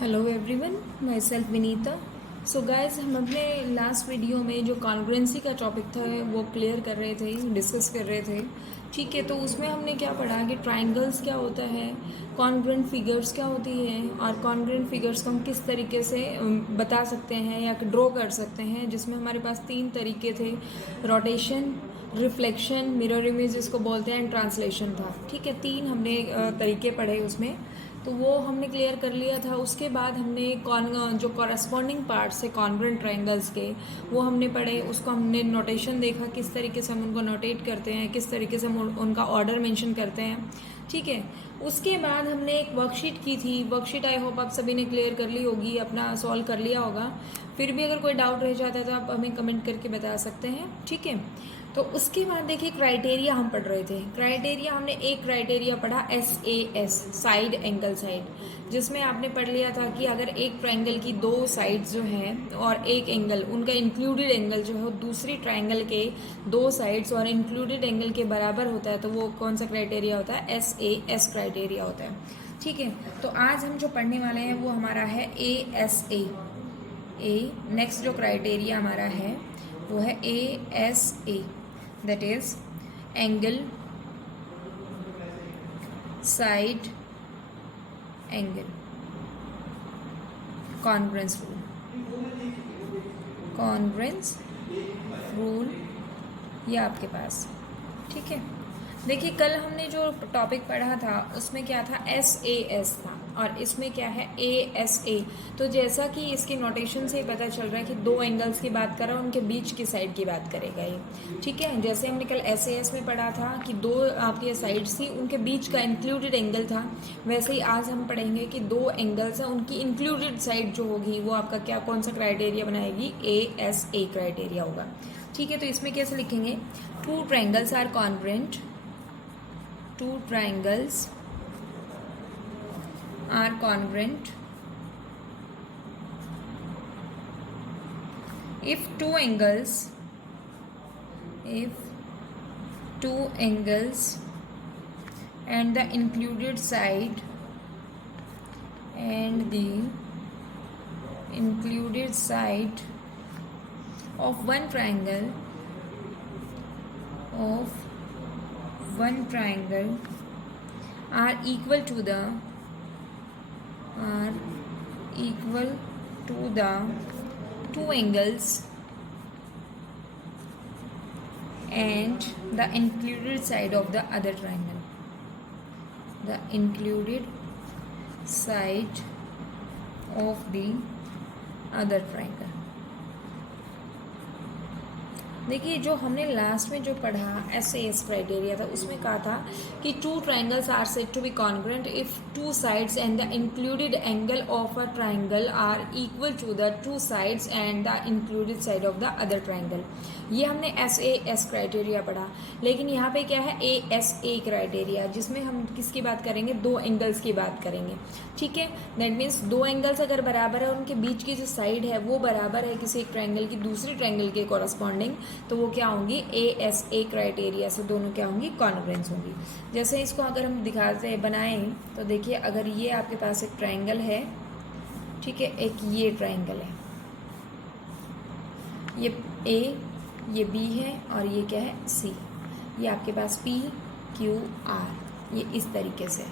Hello everyone, my self Vinita. So guys, हम अपने last video में जो कॉन्ग्रुएंसी का टॉपिक था वो क्लियर कर रहे थे, डिस्कस कर रहे थे। ठीक है, तो उसमें हमने क्या पढ़ा कि ट्राइंगल्स क्या होता है, कॉन्ग्रुएंट फिगर्स क्या होती है, और कॉन्ग्रुएंट फिगर्स को हम किस तरीके से बता सकते हैं या ड्रॉ कर सकते हैं, जिसमें हमारे पास 3 तरीके थे: रोटेशन, रिफ्लेक्शन, मिरर इमेज इसको बोलते हैं, एंड ट्रांसलेशन था। ठीक है, 3 हमने तरीके पढ़े उसमें, तो वो हमने क्लियर कर लिया था। उसके बाद हमने जो कॉरस्पॉन्डिंग पार्ट्स है कॉन्ग्रुएंट ट्रायंगल्स के, वो हमने पढ़े। उसको हमने नोटेशन देखा, किस तरीके से हम उनको नोटेट करते हैं, किस तरीके से हम उनका ऑर्डर मेंशन करते हैं। ठीक है, उसके बाद हमने एक वर्कशीट की थी। वर्कशीट आई होप आप सभी ने क्लियर कर ली होगी, अपना सॉल्व कर लिया होगा। फिर भी अगर कोई डाउट रह जाता है तो आप हमें कमेंट करके बता सकते हैं। ठीक है, तो उसके बाद देखिए क्राइटेरिया हम पढ़ रहे थे। क्राइटेरिया हमने एक क्राइटेरिया पढ़ा SAS, साइड एंगल साइड, जिसमें आपने पढ़ लिया था कि अगर एक ट्रायंगल की 2 साइड्स जो हैं और एक एंगल, उनका इंक्लूडेड एंगल जो है वो दूसरी ट्रायंगल के 2 साइड्स और इंक्लूडेड एंगल के बराबर होता है, तो वो कौन सा क्राइटेरिया होता है? SAS क्राइटेरिया होता है। ठीक है, तो आज हम जो पढ़ने वाले हैं वो हमारा है ASA। नेक्स्ट जो क्राइटेरिया हमारा है वो है ASA, that is angle side angle congruence rule ये आपके पास। ठीक है, देखिए कल हमने जो टॉपिक पढ़ा था उसमें क्या था? SAS था, और इसमें क्या है? ASA। तो जैसा कि इसके नोटेशन से पता चल रहा है कि 2 एंगल्स की बात कर रहा है, उनके बीच की साइड की बात करेगा ये। ठीक है, जैसे हमने कल SAS में पढ़ा था कि 2 आपकी साइड्स थी, उनके बीच का इंक्लूडेड एंगल था, वैसे ही आज हम पढ़ेंगे कि 2 एंगल्स हैं, उनकी इंक्लूडेड साइड जो होगी वो आपका क्या, कौन सा क्राइटेरिया बनाएगी? ASA क्राइटेरिया होगा। ठीक है, तो इसमें कैसे लिखेंगे? 2 triangles are congruent, 2 triangles are congruent if two angles and the included side of one triangle are equal to the two angles and the included side of the other triangle. The included side of the other triangle. देखिए, जो हमने last में जो पढ़ा SAS criteria था, उसमें कहा था कि 2 triangles are said to be congruent if 2 sides and the included angle of a triangle are equal to the 2 sides and the included side of the other triangle. ये हमने SAS क्राइटेरिया पढ़ा, लेकिन यहाँ पे क्या है? ASA क्राइटेरिया, जिसमें हम किसकी बात करेंगे? 2 एंगल्स की बात करेंगे। ठीक है, दैट मीन्स 2 एंगल्स अगर बराबर है, उनके बीच की जो साइड है वो बराबर है किसी एक ट्रायंगल की दूसरी ट्रायंगल के कॉरस्पॉन्डिंग, तो वो क्या होंगी? ASA क्राइटेरिया से दोनों क्या होंगी? कॉन्ग्रुएंस होंगी। जैसे इसको अगर हम दिखाते हैं, बनाएं, तो देखिए अगर ये आपके पास एक ट्रायंगल है, ठीक है, एक ये ट्रायंगल है, ये A, ये B है, और ये क्या है? C। ये आपके पास PQR, ये इस तरीके से है।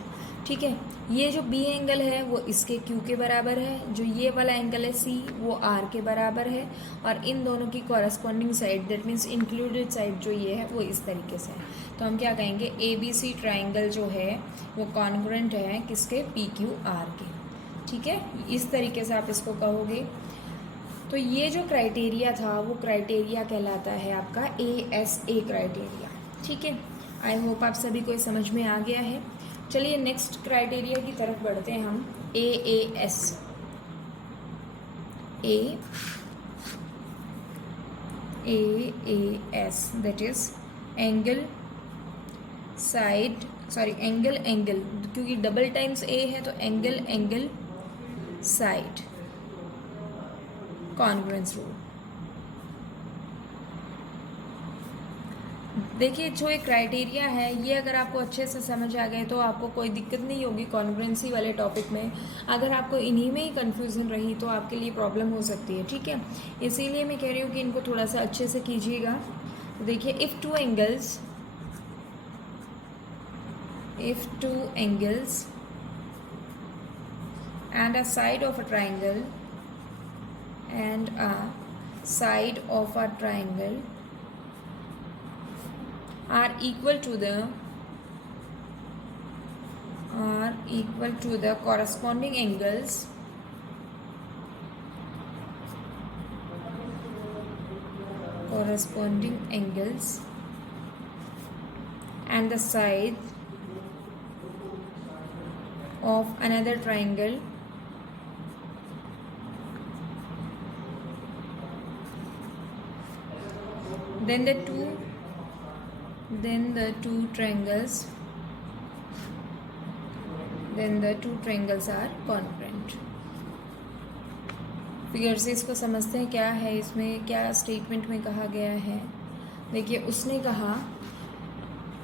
ठीक है, ये जो B एंगल है वो इसके Q के बराबर है, जो ये वाला एंगल है C वो R के बराबर है, और इन दोनों की corresponding side, that means included side जो ये है वो इस तरीके से है। तो हम क्या कहेंगे? ABC ट्राइंगल जो है वो कॉन्ग्रुएंट है किसके? PQR के। ठीक है, इस तरीके से आप इसको कहोगे। तो ये जो क्राइटेरिया था वो क्राइटेरिया कहलाता है आपका ASA क्राइटेरिया। ठीक है, आई होप आप सभी को समझ में आ गया है। चलिए नेक्स्ट क्राइटेरिया की तरफ बढ़ते हैं हम। AAS, that is angle side, sorry angle, क्योंकि डबल टाइम्स A है तो एंगल साइड कॉन्ग्रुएंस रूल। देखिए जो एक क्राइटेरिया है ये अगर आपको अच्छे से समझ आ गए तो आपको कोई दिक्कत नहीं होगी कॉन्ग्रुएंसी वाले टॉपिक में। अगर आपको इन्हीं में ही कन्फ्यूज़न रही तो आपके लिए प्रॉब्लम हो सकती है, ठीक है। इसीलिए मैं कह रही हूँ कि इनको थोड़ा सा अच्छे से कीजिएगा। तो देखिए if two angles and a side of a triangle are equal to the corresponding angles and the side of another triangle then the two triangles are congruent। Figure से इसको समझते हैं क्या है, इसमें क्या स्टेटमेंट में कहा गया है। देखिए उसने कहा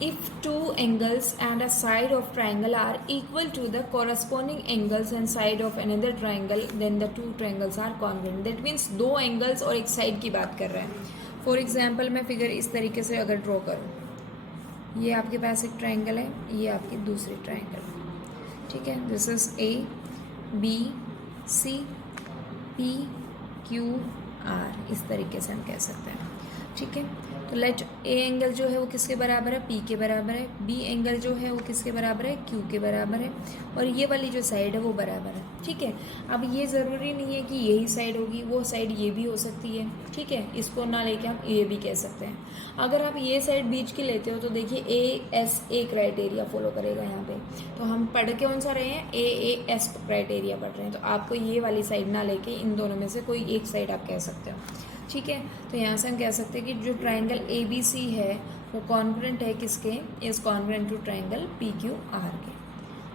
if two angles and a side of triangle are equal to the corresponding angles and side of another triangle then the two triangles are congruent। that means दो एंगल्स और एक साइड की बात कर रहे हैं। फॉर एग्जाम्पल मैं figure इस तरीके से अगर ड्रॉ करूँ, ये आपके पास एक ट्राइंगल है, ये आपकी दूसरी ट्राइंगल, ठीक है। दिस इज ABC PQR, इस तरीके से हम कह सकते हैं, ठीक है। तो लेट ए एंगल जो है वो किसके बराबर है, P के बराबर है। बी एंगल जो है वो किसके बराबर है, Q के बराबर है। और ये वाली जो साइड है वो बराबर है, ठीक है। अब ये ज़रूरी नहीं है कि यही साइड होगी, वो साइड ये भी हो सकती है, ठीक है। इसको ना लेके हम ये भी कह सकते हैं। अगर आप ये साइड बीच की लेते हो तो देखिए ASA क्राइटेरिया फॉलो करेगा यहाँ पे। तो हम पढ़ के कौन सा रहे हैं, AAS क्राइटेरिया पढ़ रहे हैं। तो आपको ये वाली साइड ना लेके इन दोनों में से कोई एक साइड आप कह सकते हो, ठीक है। तो यहाँ से हम कह सकते हैं कि जो ट्राइंगल ABC है वो कॉन्ग्रुएंट है किसके, is congruent to triangle PQR के,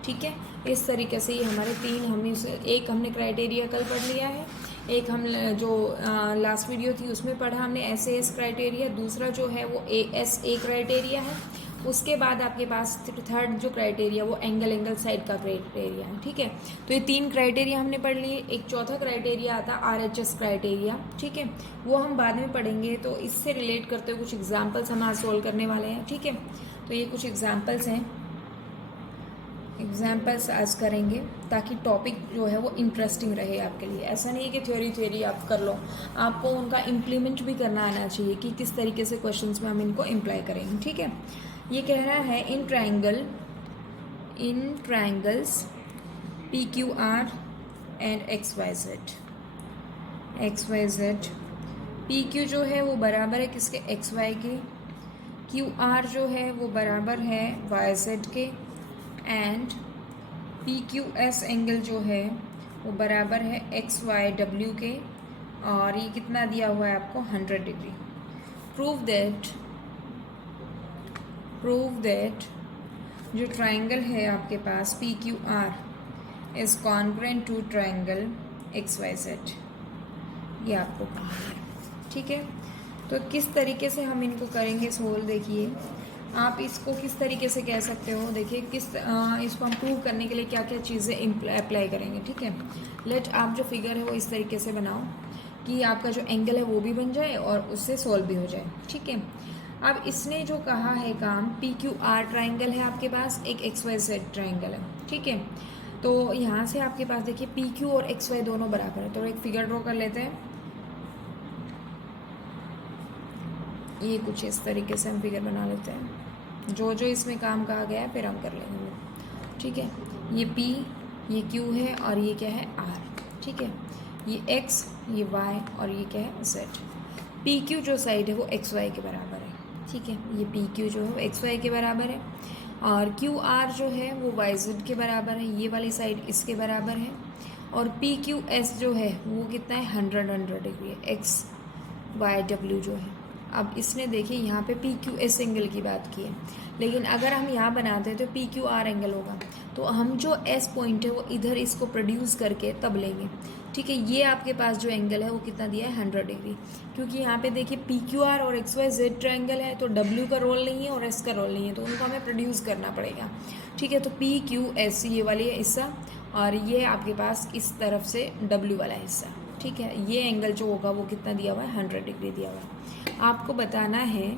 ठीक है। इस तरीके से ये हमारे तीन, एक हमने क्राइटेरिया कल पढ़ लिया है, एक हम जो लास्ट वीडियो थी उसमें पढ़ा हमने SAS क्राइटेरिया, दूसरा जो है वो ASA क्राइटेरिया है। उसके बाद आपके पास थर्ड जो क्राइटेरिया वो एंगल साइड का क्राइटेरिया है, ठीक है। तो ये तीन क्राइटेरिया हमने पढ़ लिए। एक चौथा क्राइटेरिया आता है RHS क्राइटेरिया, ठीक है, वो हम बाद में पढ़ेंगे। तो इससे रिलेट करते हुए कुछ एग्जाम्पल्स हम आज सोल्व करने वाले हैं, ठीक है। तो ये कुछ एग्जाम्पल्स हैं, एग्जाम्पल्स आज करेंगे ताकि टॉपिक जो है वो इंटरेस्टिंग रहे आपके लिए। ऐसा नहीं है कि थ्योरी आप कर लो, आपको उनका इम्प्लीमेंट भी करना आना चाहिए कि किस तरीके से क्वेश्चंस में हम इनको इम्प्लाई करेंगे, ठीक है। ये कह रहा है in triangles PQR and XYZ PQ जो है वो बराबर है किसके, XY के। QR जो है वो बराबर है YZ के। एंड PQS एंगल जो है वो बराबर है XYW के। और ये कितना दिया हुआ है आपको, 100 डिग्री। प्रूव दैट जो ट्राइंगल है आपके पास PQR is congruent to triangle XYZ, ये आपको कहा है, ठीक है। तो किस तरीके से हम इनको करेंगे सोल्व, देखिए आप इसको किस तरीके से कह सकते हो। देखिए इसको हम प्रूव करने के लिए क्या क्या चीज़ें अप्लाई करेंगे, ठीक है। लेट आप जो फिगर है वो इस तरीके से बनाओ कि आपका जो एंगल है वो भी बन जाए और उससे सोल्व भी हो जाए, ठीक है। अब इसने जो कहा है काम, PQR ट्राइंगल है आपके पास, एक XYZ ट्राइंगल है, ठीक है। तो यहाँ से आपके पास देखिए PQ और XY दोनों बराबर है। तो एक फिगर ड्रॉ कर लेते हैं, ये कुछ इस तरीके से हम फिगर बना लेते हैं। जो जो इसमें काम कहा गया है फिर हम कर लेंगे, ठीक है। ये P, ये Q है और ये क्या है R, ठीक है। ये X, ये Y और ये क्या है Z। PQ जो साइड है वो XY के बराबर है, ठीक है। ये PQ जो है वो XY के बराबर है और QR जो है वो YZ के बराबर है, ये वाली साइड इसके बराबर है। और PQS जो है वो कितना है, 100 डिग्री है, XYW जो है, अब इसने देखिए यहाँ पे पी क्यू एस एंगल की बात की है, लेकिन अगर हम यहाँ बनाते हैं तो पी क्यू आर एंगल होगा। तो हम जो एस पॉइंट है वो इधर इसको प्रोड्यूस करके तब लेंगे। ठीक है, ये आपके पास जो एंगल है वो कितना दिया है 100 डिग्री, क्योंकि यहाँ पे देखिए पी क्यू आर और एक्स वाई जेड ट्रायंगल है, तो डब्ल्यू का रोल नहीं है और एस का रोल नहीं है, तो उनको हमें प्रोड्यूस करना पड़ेगा। ठीक है, तो पी क्यू एस ये वाली हिस्सा और ये आपके पास इस तरफ से डब्ल्यू वाला हिस्सा। ठीक है, ये एंगल जो होगा वो कितना दिया हुआ है 100 डिग्री दिया हुआ है। आपको बताना है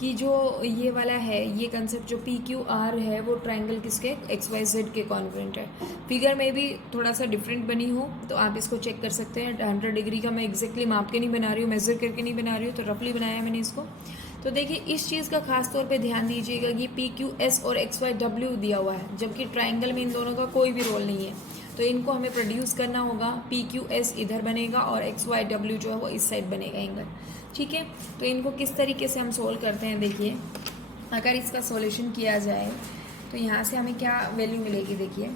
कि जो ये वाला है, ये कंसेप्ट जो पी क्यू आर है वो ट्रायंगल किसके एक्स वाई जेड के कॉन्ग्रुएंट है। फिगर में भी थोड़ा सा डिफरेंट बनी हो तो आप इसको चेक कर सकते हैं। 100 डिग्री का मैं एग्जैक्टली माप के नहीं बना रही हूँ, मेजर करके नहीं बना रही हूँ, तो रफली बनाया मैंने इसको। तो देखिए इस चीज़ का खास तौर पे ध्यान दीजिएगा कि पी क्यू एस और एक्स वाई डब्ल्यू दिया हुआ है, जबकि ट्रायंगल में इन दोनों का कोई भी रोल नहीं है, तो इनको हमें प्रोड्यूस करना होगा। पी क्यू एस इधर बनेगा और एक्स वाई डब्ल्यू जो है वो इस साइड बनेगा एंगल। ठीक है, तो इनको किस तरीके से हम सोल्व करते हैं, देखिए अगर इसका सॉल्यूशन किया जाए तो यहाँ से हमें क्या वैल्यू मिलेगी। देखिए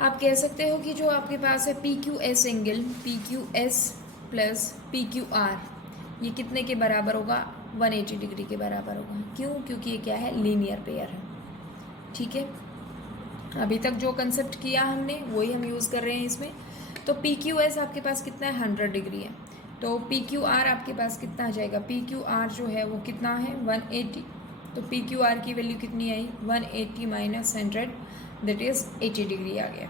आप कह सकते हो कि जो आपके पास है P Q S angle, P Q S plus P Q are, ये कितने के बराबर होगा 180 डिग्री के बराबर होगा। क्यों? क्योंकि ये क्या है, लीनियर पेयर है। ठीक है, अभी तक जो कंसेप्ट किया हमने वही हम यूज़ कर रहे हैं इसमें। तो पी क्यू एस आपके पास कितना है 100 डिग्री है, तो पी क्यू आर आपके पास कितना आ जाएगा, पी क्यू आर जो है वो कितना है 180, तो पी क्यू आर की वैल्यू कितनी आई 180 माइनस 100 दैट इज़ 80 डिग्री आ गया।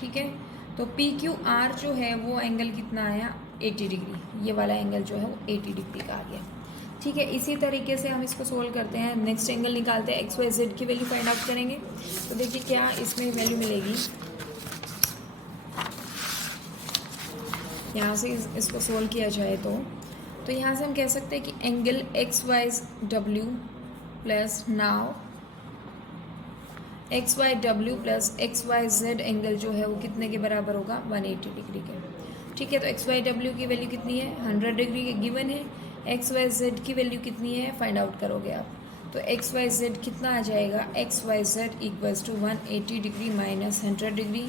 ठीक है, तो पी क्यू आर जो है वो एंगल कितना आया 80 डिग्री, ये वाला एंगल जो है वो 80 डिग्री का आ गया। ठीक है, इसी तरीके से हम इसको सोल्व करते हैं। नेक्स्ट एंगल निकालते हैं, एक्स वाई जेड की वैल्यू फाइंड आउट करेंगे। तो देखिए क्या इसमें वैल्यू मिलेगी, यहाँ से इसको सोल्व किया जाए तो यहाँ से हम कह सकते हैं कि angle X Y W plus now X Y W plus X Y Z angle जो है वो कितने के बराबर होगा 180 डिग्री के। ठीक है, तो एक्स वाई डब्ल्यू की वैल्यू कितनी है 100 डिग्री के गिवन है, एक्स वाई जेड की वैल्यू कितनी है फाइंड आउट करोगे आप। तो एक्स वाई जेड कितना आ जाएगा, X Y Z equals to 180 degree minus 100 degree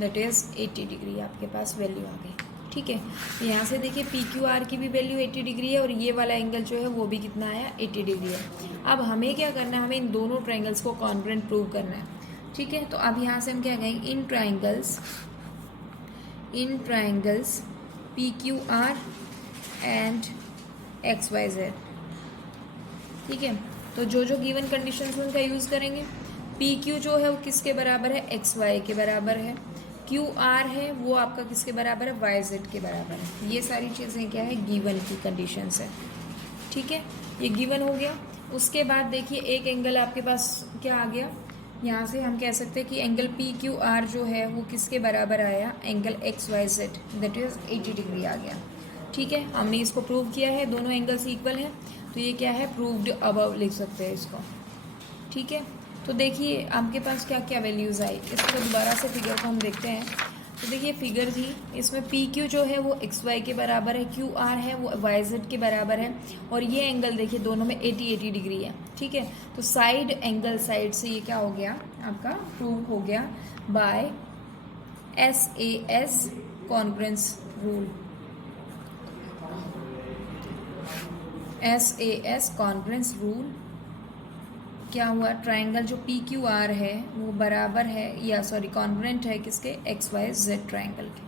that is 80 degree आपके पास वैल्यू आ गई। ठीक है, यहाँ से देखिए पी क्यू आर की भी वैल्यू 80 डिग्री है और ये वाला एंगल जो है वो भी कितना आया 80 डिग्री है। अब हमें क्या करना है, हमें इन दोनों ट्रायंगल्स को कॉन्ग्रुएंट प्रूव करना है। ठीक है, तो अब यहाँ से हम क्या कहेंगे, in triangles P Q R and X Y Z. ठीक है, तो जो जो गिवन कंडीशंस उनका यूज़ करेंगे। पी क्यू जो है वो किसके बराबर है, एक्स वाई के बराबर है। क्यू आर है वो आपका किसके बराबर है, वाई जेड के बराबर है। ये सारी चीज़ें क्या है, गिवन की कंडीशंस है। ठीक है, ये गिवन हो गया। उसके बाद देखिए एक एंगल आपके पास क्या आ गया, यहाँ से हम कह सकते हैं कि एंगल पी क्यू आर जो है वो किसके बराबर आया, angle X Y Z that is 80 degree आ गया। ठीक है, हमने इसको प्रूव किया है, दोनों एंगल्स इक्वल हैं, तो ये क्या है, प्रूव्ड अबव लिख सकते हैं इसको। ठीक है, तो देखिए आपके पास क्या क्या वैल्यूज़ आई, इसको दोबारा से फिगर को हम देखते हैं। तो देखिए फिगर थी, इसमें पी क्यू जो है वो एक्स वाई के बराबर है, क्यू आर है वो वाई जेड के बराबर है, और ये एंगल देखिए दोनों में 80 डिग्री है। ठीक है, तो साइड एंगल साइड से ये क्या हो गया आपका, प्रूव हो गया by SAS congruence rule. SAS congruence rule क्या हुआ, ट्रायंगल जो पी क्यू आर है वो बराबर है या सॉरी कॉन्ग्रुएंट है किसके, एक्स वाई जेड ट्रायंगल के।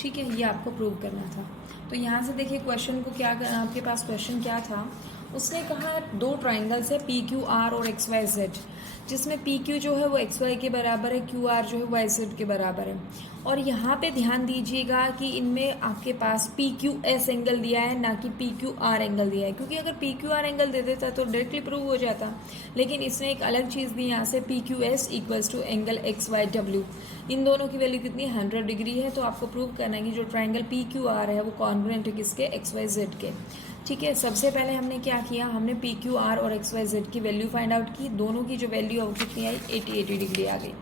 ठीक है, ये आपको प्रूव करना था। तो यहाँ से देखिए क्वेश्चन को क्या करना, आपके पास क्वेश्चन क्या था, उसने कहा दो ट्रायंगल्स है पी क्यू आर और एक्स वाई जेड, जिसमें पी क्यू जो है वो एक्स वाई के बराबर है, क्यू आर जो है वाई जेड के बराबर है। और यहाँ पे ध्यान दीजिएगा कि इनमें आपके पास पी क्यू एस एंगल दिया है, ना कि पी क्यू आर एंगल दिया है, क्योंकि अगर पी क्यू आर एंगल दे देता तो डायरेक्टली प्रूव हो जाता, लेकिन इसने एक अलग चीज़ दी यहाँ से, P Q S equals to angle X Y W. इन दोनों की वैल्यू कितनी 100 डिग्री है, तो आपको प्रूव करना है कि जो ट्रायंगल पी क्यू आर है वो कॉन्ग्रुएंट है किसके, एक्स वाई जेड के। ठीक है, सबसे पहले हमने क्या किया, हमने पी क्यू आर और एक्स वाई जेड की वैल्यू फाइंड आउट की, दोनों की जो वैल्यू है वो कितनी आई 80 डिग्री आ गई।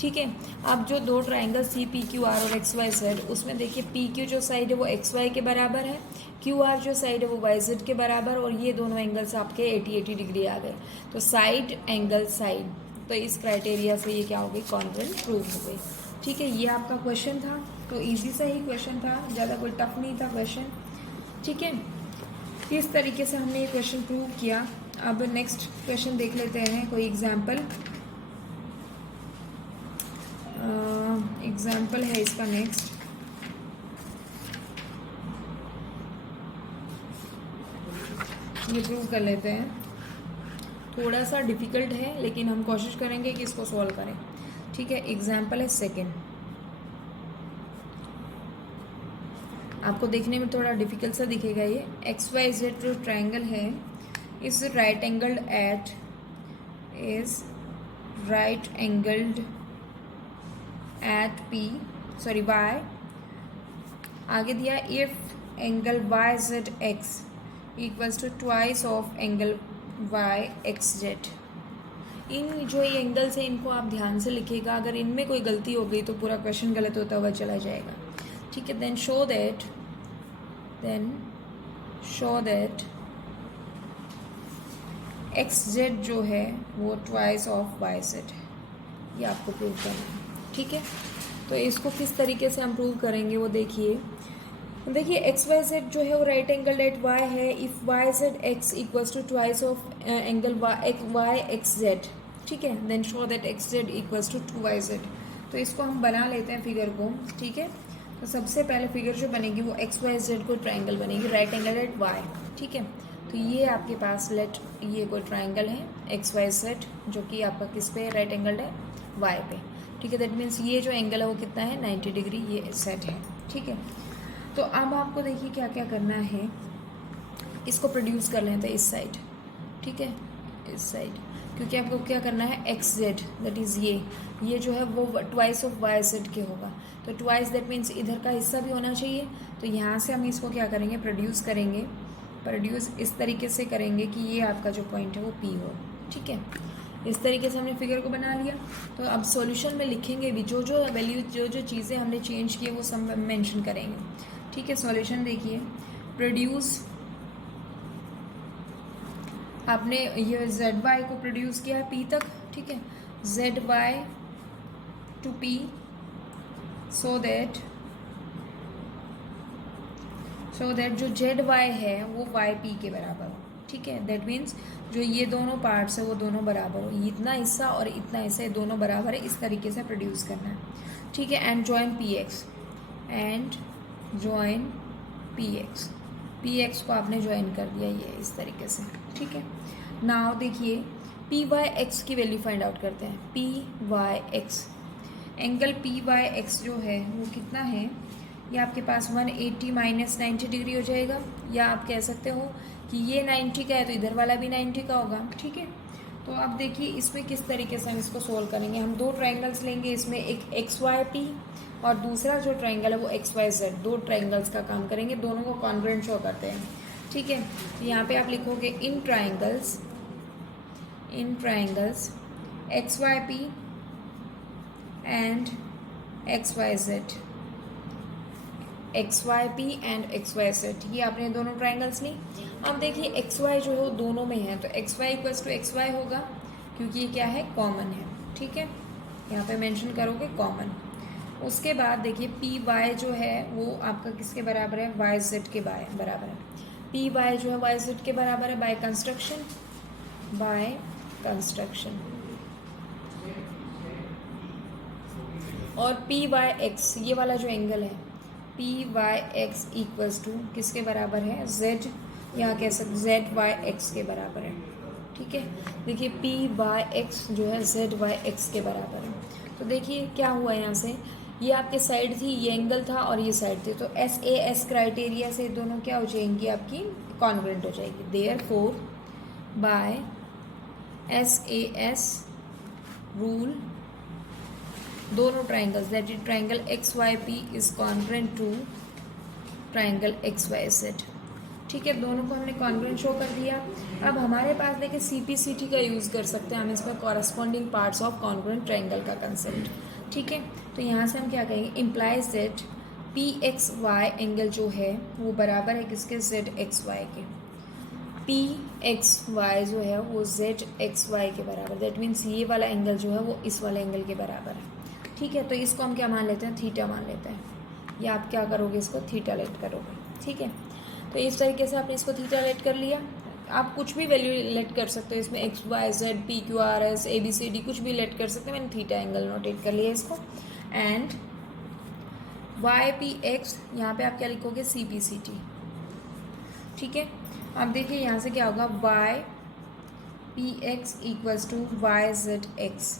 ठीक है, अब जो दो triangle C P Q R और एक्स वाई जेड, उसमें देखिए पी क्यू जो साइड है वो एक्स वाई के बराबर है, क्यू आर जो साइड है वो वाई जेड के बराबर, और ये दोनों एंगल्स आपके 80 डिग्री आ गए। तो साइड एंगल साइड, तो इस क्राइटेरिया से ये क्या हो गई, कॉन्ग्रुएंट प्रूव हो गई। ठीक है, ये आपका क्वेश्चन था, तो ईजी सा ही क्वेश्चन था, ज़्यादा कोई टफ नहीं था क्वेश्चन। ठीक है, किस तरीके से हमने ये क्वेश्चन प्रूव किया। अब नेक्स्ट क्वेश्चन देख लेते हैं, कोई एग्जाम्पल है इसका। नेक्स्ट ये प्रूव कर लेते हैं। थोड़ा सा डिफिकल्ट है लेकिन हम कोशिश करेंगे कि इसको सॉल्व करें। ठीक है, एग्जाम्पल है सेकेंड। आपको देखने में थोड़ा डिफिकल्ट सा दिखेगा ये। XYZ जो ट्रायंगल है is right angled at Y। आगे दिया if angle YZX equals to twice of angle YXZ। इन जो ये एंगल्स है इनको आप ध्यान से लिखिएगा, अगर इनमें कोई गलती हो गई तो पूरा क्वेश्चन गलत होता हुआ चला जाएगा। ठीक है, देन शो दैट XZ जो है वो ट्वाइस ऑफ YZ, ये आपको प्रूव करना है। ठीक है, तो इसको किस तरीके से हम प्रूव करेंगे वो देखिए। XYZ जो है वो राइट एंगल एट Y है if YZX equals to twice of angle YXZ। ठीक है, then show that XZ equals to 2YZ। तो इसको हम बना लेते हैं फिगर को। ठीक है, तो सबसे पहले फिगर जो बनेगी वो XYZ को ट्रायंगल बनेगी राइट एंगल एट Y। ठीक है, तो ये आपके पास ये कोई ट्रायंगल है XYZ जो कि आपका किस पे राइट एंगल है Y पे। ठीक है, दैट मीन्स ये जो एंगल है वो कितना है 90 डिग्री ये सेट है। ठीक है, तो अब आपको देखिए क्या क्या करना है, इसको प्रोड्यूस कर लेते हैं इस साइड। ठीक है, इस साइड, क्योंकि आपको क्या करना है XZ दैट इज़ ये जो है वो ट्वाइस ऑफ YZ के होगा। तो ट्वाइस दैट मीन्स इधर का हिस्सा भी होना चाहिए। तो यहाँ से हम इसको क्या करेंगे, प्रोड्यूस इस तरीके से करेंगे कि ये आपका जो पॉइंट है वो P हो। ठीक है, इस तरीके से हमने फिगर को बना लिया। तो अब सॉल्यूशन में लिखेंगे भी जो वैल्यू जो चीज़ें हमने चेंज की है वो सब मेंशन करेंगे। ठीक है, सॉल्यूशन देखिए। प्रोड्यूस, आपने ये ZY को प्रोड्यूस किया है P तक। ठीक है, ZY to P so that जो ZY है वो YP के बराबर हो। ठीक है, दैट मीन्स जो ये दोनों पार्ट्स है वो दोनों बराबर हो, इतना हिस्सा और इतना हिस्सा ये दोनों बराबर है, इस तरीके से प्रोड्यूस करना है। ठीक है, एंड जॉइन PX को आपने ज्वाइन कर दिया ये इस तरीके से। ठीक है, नाउ देखिए PYX की वैल्यू फाइंड आउट करते हैं। PYX एंगल PYX जो है वो कितना है, ये आपके पास 180 माइनस 90 डिग्री हो जाएगा, या आप कह सकते हो कि ये 90 का है तो इधर वाला भी 90 का होगा। ठीक है, तो अब देखिए इसमें किस तरीके से हम इसको सोल्व करेंगे। हम दो ट्रायंगल्स लेंगे, इसमें एक XYP और दूसरा जो ट्रायंगल है वो XYZ, दो ट्रायंगल्स का काम करेंगे, दोनों को कॉन्ग्रुएंट शो करते हैं। ठीक है, तो यहाँ पे आप लिखोगे in triangles XYP and XYZ, XYZ, ये आपने दोनों ट्रायंगल्स ली। अब देखिए XY जो है वो दोनों में है, तो XY इक्वल्स टू XY होगा क्योंकि ये क्या है कॉमन है। ठीक है, यहाँ पे मेंशन करोगे कॉमन। उसके बाद देखिए PY जो है वो आपका किसके बराबर है, YZ के बराबर है। PY जो है YZ के बराबर है बाय कंस्ट्रक्शन। और PYX ये वाला जो एंगल है PYX इक्वल्स टू किसके बराबर है, Z, यहाँ कह सकते ZYX के बराबर है। ठीक है, देखिए PYX जो है ZYX के बराबर है। तो देखिए क्या हुआ यहाँ से, ये आपके साइड थी, ये एंगल था और ये साइड थी, तो SAS क्राइटेरिया से दोनों क्या हो जाएंगी, आपकी कॉन्ग्रुएंट हो जाएगी। देयरफॉर बाय SAS रूल दोनों triangles that is triangle XYP is congruent to triangle XYZ। ठीक है, दोनों को हमने कॉन्ग्रुएंट शो कर दिया। अब हमारे पास देखिए CPCT का यूज़ कर सकते हैं हम इसमें, corresponding parts of congruent triangle का कंसेप्ट। ठीक है, तो यहाँ से हम क्या कहेंगे, इम्प्लाइज दैट PXY एंगल जो है वो बराबर है किसके, ZXY के। PXY जो है वो ZXY के बराबर, दैट मीन्स ये वाला एंगल जो है वो इस वाले एंगल के बराबर है। ठीक है, तो इसको हम क्या मान लेते हैं, थीटा मान लेते हैं, या आप क्या करोगे, इसको थीटा लेट करोगे। ठीक है, तो इस तरीके से आपने इसको थीटा लेट कर लिया। आप कुछ भी वैल्यू लेट कर सकते हो इसमें, X Y Z P Q R S A B C D कुछ भी लेट कर सकते हैं। मैंने थीटा एंगल नोटेट कर लिया इसको। एंड वाई पी एक्स, यहाँ पे आप क्या लिखोगे, सी पी सी टी। ठीक है, अब देखिए यहाँ से क्या होगा, Y P X equals to Y Z X.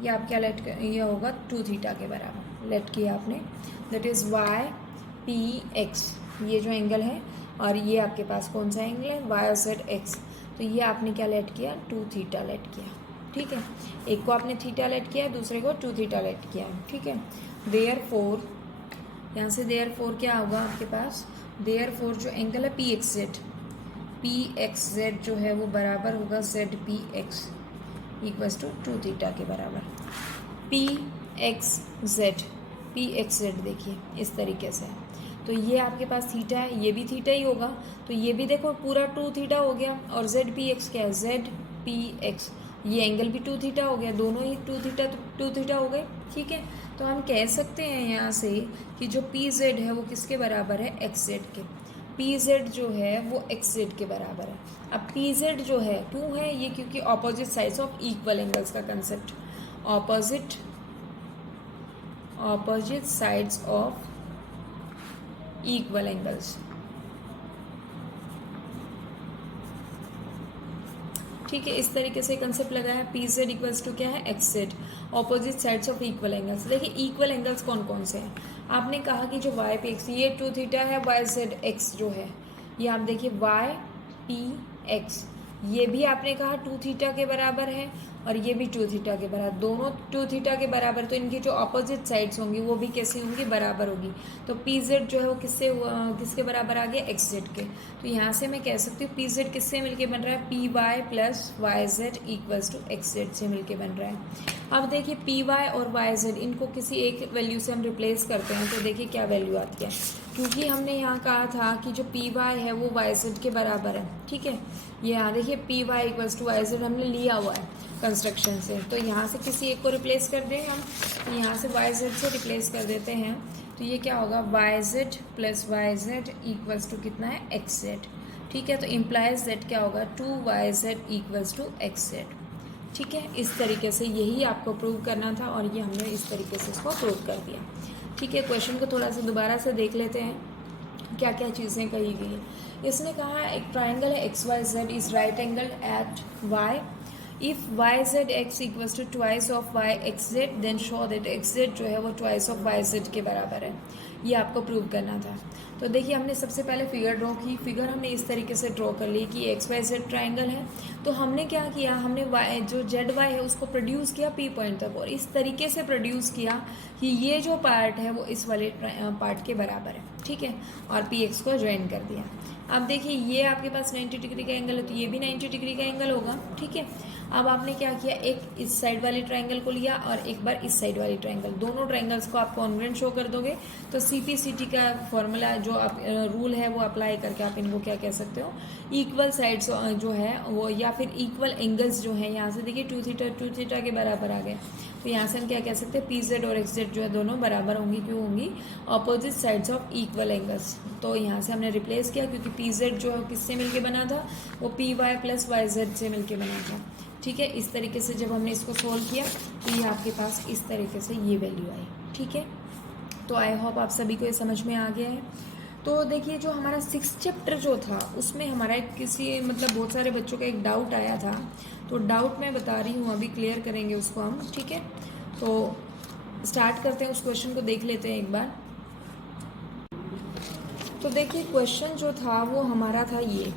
ये आप क्या लेट कर, ये होगा 2 थीटा के बराबर लेट किया आपने। That is why P x, ये जो एंगल है, और ये आपके पास कौन सा एंगल है, वाई जेड एक्स। तो ये आपने क्या लेट किया, 2 थीटा लेट किया। ठीक है, एक को आपने थीटा लेट किया, दूसरे को 2 थीटा लेट किया। ठीक है, देयरफॉर, यहाँ से देयरफॉर क्या होगा आपके पास, देयरफॉर जो एंगल है पी एक्स जेड जो है वो बराबर होगा Z P X equals to 2 theta के बराबर। पी एक्स जेड देखिए इस तरीके से, तो ये आपके पास थीटा है, ये भी थीटा ही होगा, तो ये भी देखो पूरा 2 थीटा हो गया। और जेड पी एक्स क्या है, जेड पी एक्स, ये एंगल भी 2 थीटा हो गया, दोनों ही 2 थीटा हो गए। ठीक है, तो हम कह सकते हैं यहाँ से कि जो पी जेड है वो किसके बराबर है, एक्स जेड के। पी जेड जो है वो एक्स जेड के बराबर है। अब पी जेड जो है 2 है, ये क्योंकि opposite sides of equal angles का concept, opposite sides of equal angles. ठीक है, इस तरीके से कंसेप्ट लगाया। पी जेड इक्वल्स टू क्या है, x Z, opposite sides of equal angles. देखिए इक्वल एंगल्स कौन कौन से हैं, आपने कहा कि जो वाई पी एक्स, ये 2 थीटा है, वाई जेड एक्स जो है ये आप देखिए वाई पी एक्स, ये भी आपने कहा 2 थीटा के बराबर है, और ये भी 2 थीटा के बराबर, दोनों 2 थीटा के बराबर, तो इनकी जो ऑपोजिट साइड्स होंगी वो भी कैसी होंगी, बराबर होगी। तो पी जेड जो है वो किसके बराबर आ गया, एक्स जेड के। तो यहाँ से मैं कह सकती हूँ पी जेड किससे मिलके बन रहा है, P Y plus Y Z equals to X Z से मिलके बन रहा है। अब देखिए पी वाई और वाई जेड, इनको किसी एक वैल्यू से हम रिप्लेस करते हैं, तो देखिए क्या वैल्यू आती है, क्योंकि हमने यहाँ कहा था कि जो पी वाई है वो वाई जेड के बराबर है। ठीक है, ये यहाँ देखिए P Y equals to Y Z हमने लिया हुआ है कंस्ट्रक्शन से, तो यहाँ से किसी एक को रिप्लेस कर दें हम, तो यहाँ से वाई जेड से रिप्लेस कर देते हैं, तो ये क्या होगा, Y Z plus Y Z equals to कितना है, एक्स जेड। ठीक है, तो इम्प्लाइज जेड क्या होगा, 2 Z equals to X Z. ठीक है, इस तरीके से यही आपको प्रूव करना था, और ये हमने इस तरीके से इसको प्रूव कर दिया। ठीक है, क्वेश्चन को थोड़ा सा दोबारा से देख लेते हैं क्या क्या चीज़ें कही गई हैं। इसने कहा एक ट्राइंगल है X Y Z is right angle at Y, if Y Z X equals to twice of Y X Z, then show that X Z जो है वो ट्वाइस ऑफ वाई जेड के बराबर है। ये आपको प्रूव करना था। तो देखिए हमने सबसे पहले फिगर ड्रॉ की, फिगर हमने इस तरीके से ड्रॉ कर ली कि एक्स वाई जेड ट्राइंगल है, तो हमने क्या किया, हमने वाई जो जेड वाई है उसको प्रोड्यूस किया पी पॉइंट तक, और इस तरीके से प्रोड्यूस किया कि ये जो पार्ट है वो इस वाले पार्ट के बराबर है। ठीक है, और पी एक्स को ज्वाइन कर दिया। अब देखिए ये आपके पास 90 डिग्री का एंगल है, तो ये भी 90 डिग्री का एंगल होगा। ठीक है, अब आपने क्या किया, एक इस साइड वाली ट्रायंगल को लिया और एक बार इस साइड वाली ट्रायंगल, दोनों ट्रायंगल्स को आप कॉन्ग्रुएंट शो कर दोगे, तो CPCT का फॉर्मूला जो आप रूल है वो अप्लाई करके आप इनको क्या कह सकते हो, इक्वल साइड्स जो है वो, या फिर इक्वल एंगल्स जो है, यहाँ से देखिए 2 थीटा के बराबर आ गए, तो यहाँ से हम क्या कह सकते हैं, PZ और XZ जो है दोनों बराबर होंगी, क्यों होंगी, opposite sides of equal angles. तो यहाँ से हमने रिप्लेस किया, क्योंकि PZ जो है किससे मिलके बना था, वो PY प्लस YZ से मिलके बना था। ठीक है, इस तरीके से जब हमने इसको सोल्व किया तो ये आपके पास इस तरीके से ये वैल्यू आई। ठीक है, तो आई होप आप सभी को ये समझ में आ गया है। तो देखिए जो हमारा 6th चैप्टर जो था उसमें हमारा मतलब बहुत सारे बच्चों का एक डाउट आया था, तो डाउट मैं बता रही हूँ, अभी क्लियर करेंगे उसको हम। ठीक है, तो स्टार्ट करते हैं, उस क्वेश्चन को देख लेते हैं एक बार। तो देखिए क्वेश्चन जो था वो हमारा था ये,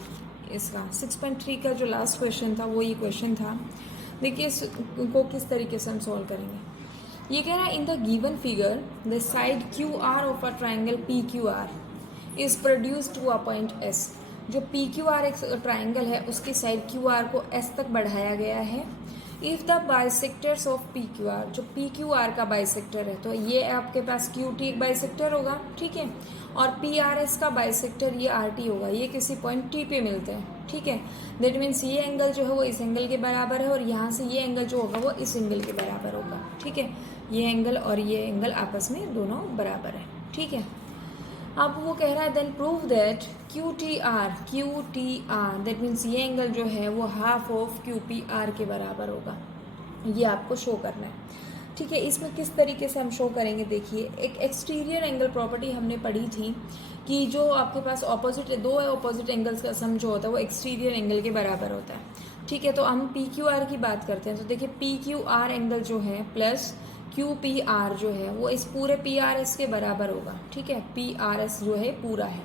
इसका 6.3 का जो लास्ट क्वेश्चन था वो ये क्वेश्चन था। देखिए इसको किस तरीके से हम सॉल्व करेंगे। ये कह रहा है in the given figure the side QR of a triangle PQR is produced to a point S। जो PQR एक ट्राइंगल है उसकी साइड QR को S तक बढ़ाया गया है। If the bisectors of PQR, जो PQR का बाइसेक्टर है, तो ये आपके पास QT एक बाइसेक्टर होगा। ठीक है, और PRS का बाइसेक्टर ये RT होगा, ये किसी पॉइंट T पे मिलते हैं। ठीक है, दैट मीन्स ये एंगल जो है वो इस एंगल के बराबर है, और यहाँ से ये एंगल जो होगा वो इस एंगल के बराबर होगा। ठीक है, ये एंगल और ये एंगल आपस में दोनों बराबर है। ठीक है, अब वो कह रहा है then prove that Q T R that means ये एंगल जो है वो half of Q P R के बराबर होगा, ये आपको शो करना है। ठीक है, इसमें किस तरीके से हम शो करेंगे, देखिए एक एक्सटीरियर एंगल प्रॉपर्टी हमने पढ़ी थी कि जो आपके पास दो ऑपोजिट एंगल्स का सम जो होता है वो एक्सटीरियर एंगल के बराबर होता है। ठीक है, तो हम पी क्यू आर की बात करते हैं, तो देखिए पी क्यू आर एंगल जो है प्लस क्यू पी आर जो है वो इस पूरे पी आर एस के बराबर होगा। ठीक है, पी आर एस जो है पूरा है,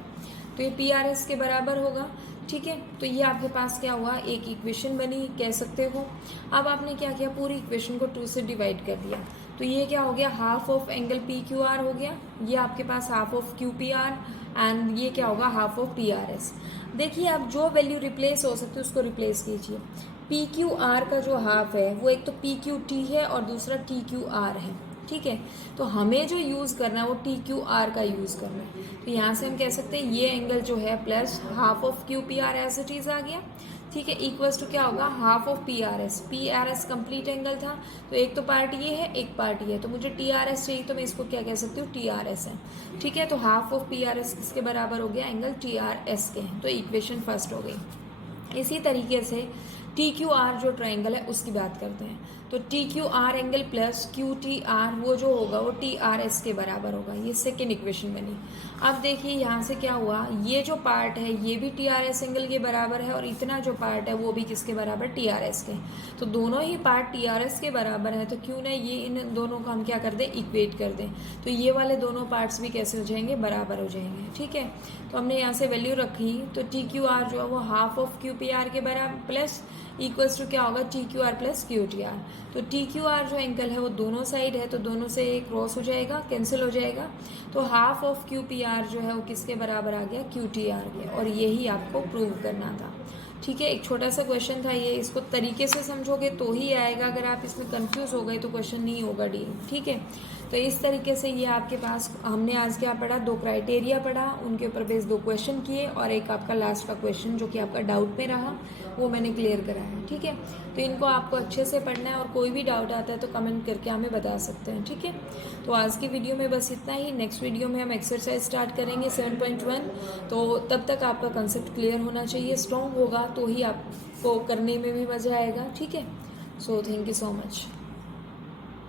तो ये पी आर एस के बराबर होगा। ठीक है, तो ये आपके पास क्या हुआ, एक इक्वेशन बनी कह सकते हो। अब आपने क्या किया, पूरी इक्वेशन को 2 से डिवाइड कर दिया, तो ये क्या हो गया, half of angle P Q R हो गया, ये आपके पास half of Q P R, and ये क्या होगा, half of P R S. देखिए आप जो वैल्यू रिप्लेस हो सकती है उसको रिप्लेस कीजिए। पी क्यू आर का जो हाफ है वो एक तो पी क्यू टी है और दूसरा टी क्यू आर है। ठीक है, तो हमें जो यूज़ करना है वो टी क्यू आर का यूज़ करना है, तो यहाँ से हम कह सकते हैं ये एंगल जो है plus half of Q P R as it is आ गया। ठीक है, इक्वल्स टू क्या होगा, half of P R S complete angle था, तो एक तो पार्ट ये है एक पार्ट ये है, तो मुझे टी आर एस चाहिए, तो मैं इसको क्या कह सकती हूँ, टी आर एस है। ठीक है, तो half of P R S किसके बराबर हो गया, एंगल टी आर एस के हैं, तो इक्वेशन फर्स्ट हो गई। इसी तरीके से टी क्यू आर जो ट्राइंगल है उसकी बात करते हैं, तो T Q R angle plus Q T are वो जो होगा वो टी आर एस के बराबर होगा, ये सेकेंड इक्वेशन बनी। अब देखिए यहाँ से क्या हुआ, ये जो पार्ट है ये भी टी आर एस एंगल के बराबर है और इतना जो पार्ट है वो भी किसके बराबर, टी आर एस के, तो दोनों ही पार्ट टी आर एस के बराबर है, तो क्यों ना ये इन दोनों को हम क्या कर दें, इक्वेट कर दें, तो ये वाले दोनों पार्ट्स भी कैसे हो जाएंगे, बराबर हो जाएंगे। ठीक है, तो हमने यहाँ से वैल्यू रखी, तो टी क्यू आर जो है वो half of Q P R के बराबर प्लस इक्वल्स टू क्या होगा, T Q R plus Q T are, तो टी क्यू आर जो एंगल है वो दोनों साइड है, तो दोनों से क्रॉस हो जाएगा, कैंसिल हो जाएगा, तो half of Q P are जो है वो किसके बराबर आ गया, क्यू टी आर के, और यही आपको प्रूव करना था। ठीक है, एक छोटा सा क्वेश्चन था ये, इसको तरीके से समझोगे तो ही आएगा, अगर आप इसमें कंफ्यूज हो गए तो क्वेश्चन नहीं होगा डील। ठीक है, तो इस तरीके से ये आपके पास हमने आज क्या पढ़ा, 2 क्राइटेरिया पढ़ा, उनके ऊपर बेस 2 क्वेश्चन किए, और एक आपका लास्ट का क्वेश्चन जो कि आपका डाउट में रहा वो मैंने क्लियर कराया। ठीक है, तो इनको आपको अच्छे से पढ़ना है, और कोई भी डाउट आता है तो कमेंट करके हमें बता सकते हैं। ठीक है, तो आज की वीडियो में बस इतना ही, नेक्स्ट वीडियो में हम एक्सरसाइज स्टार्ट करेंगे 7.1, तो तब तक आपका कंसेप्ट क्लियर होना चाहिए, स्ट्रॉन्ग होगा तो ही आपको करने में भी मज़ा आएगा। ठीक है, so thank you so much.